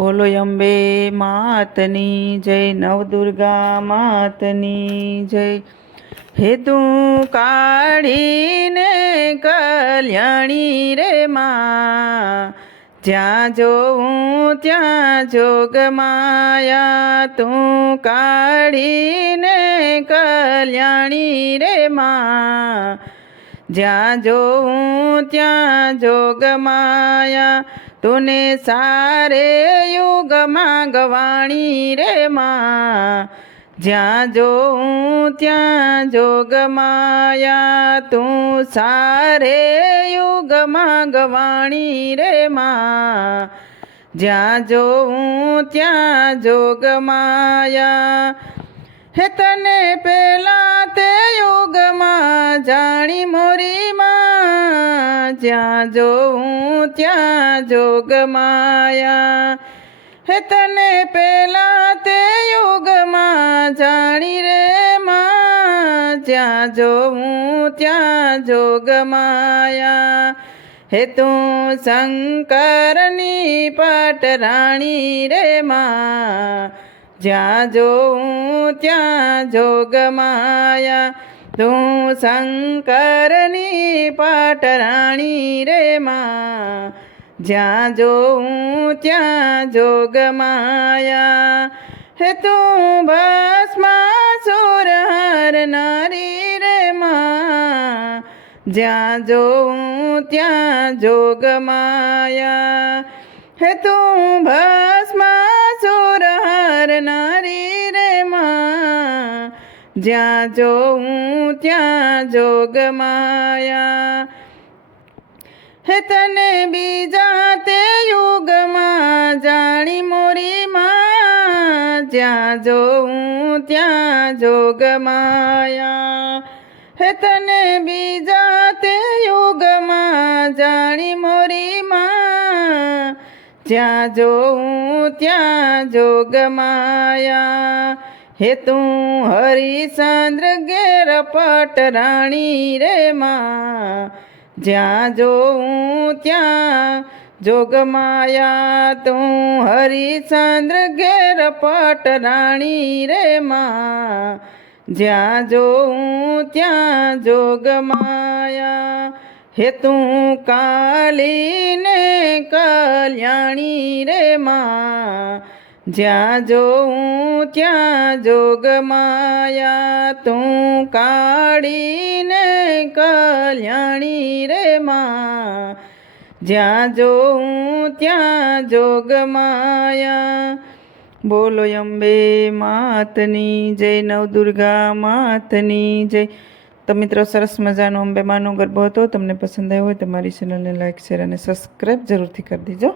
બોલો અંબે માતની જય, નવદુર્ગા માતની જય। હે તું કાઢીને કલ્યાણી રે માં, જ્યાં જોઉં ત્યાં જોગમાયા। તું કાઢીને કલ્યાણી રે માં, જ્યાં જોઉં ત્યાં જોગમાયા। તુને સારે યુગમાં ગવાણી રે માં, જ્યાં જોઉં ત્યાં જોગમાયા। તું સારે યુગમાં ગવાણી રે માં, જ્યાં જોઉં ત્યાં જોગમાયા। હે તને પેલા તે યુગમાં જાણી મોરી માં, જ્યાં જોઉં ત્યાં જોગમાયા। હે તને પેલા તે યુગમાં જાણી રે માં, જ્યાં જોઉં ત્યાં જોગમાયા। હે તું શંકરની પાટરાણી રે માં, જ્યાં જોઉં ત્યાં જોગમાયા। તું શંકરની પાટરાણી રે માં, જ્યાં જોઉં ત્યાં જોગમાયા। હે તું ભસ્માસુર હરનારી રે માં, જ્યાં જોઉં ત્યાં જોગમાયા। હે તું ભસ્માસુર હરનારી રે માં, જ્યાં જોઉં ત્યાં જોગમાયા। હે તને બીજા તે યુગમાં જાણી મોરી માં, જ્યાં જોઉં ત્યાં જોગમાયા। હે તને બીજા તે યુગમાં જાણી મોરી માં, જ્યાં જોઉં ત્યાં જોગમાયા। હે તું હરિચંદ્ર ઘેર પટરાણી રે માં, જ્યાં જોઉં ત્યાં જોગમાયા। તું હરિચંદ્ર ઘેર પટરાણી રે માં, જ્યાં જોઉં ત્યાં જોગમાયા। હે તું કાલીને કલ્યાણી રે માં, જ્યાં જોઉં ત્યાં જોગમાયા। તું કાળીને કલ્યાણી રે માં, જ્યાં જોઉં ત્યાં જોગમાયા। બોલો અંબે માતની જય, નવદુર્ગા માતની જય। તો મિત્રો, સરસ મજાનો અંબે માનો ગરબો હતો। તમને પસંદ આવ્યો હોય તો મારી ચેનલને લાઈક, શેર અને સબસ્ક્રાઈબ જરૂરથી કરી દેજો।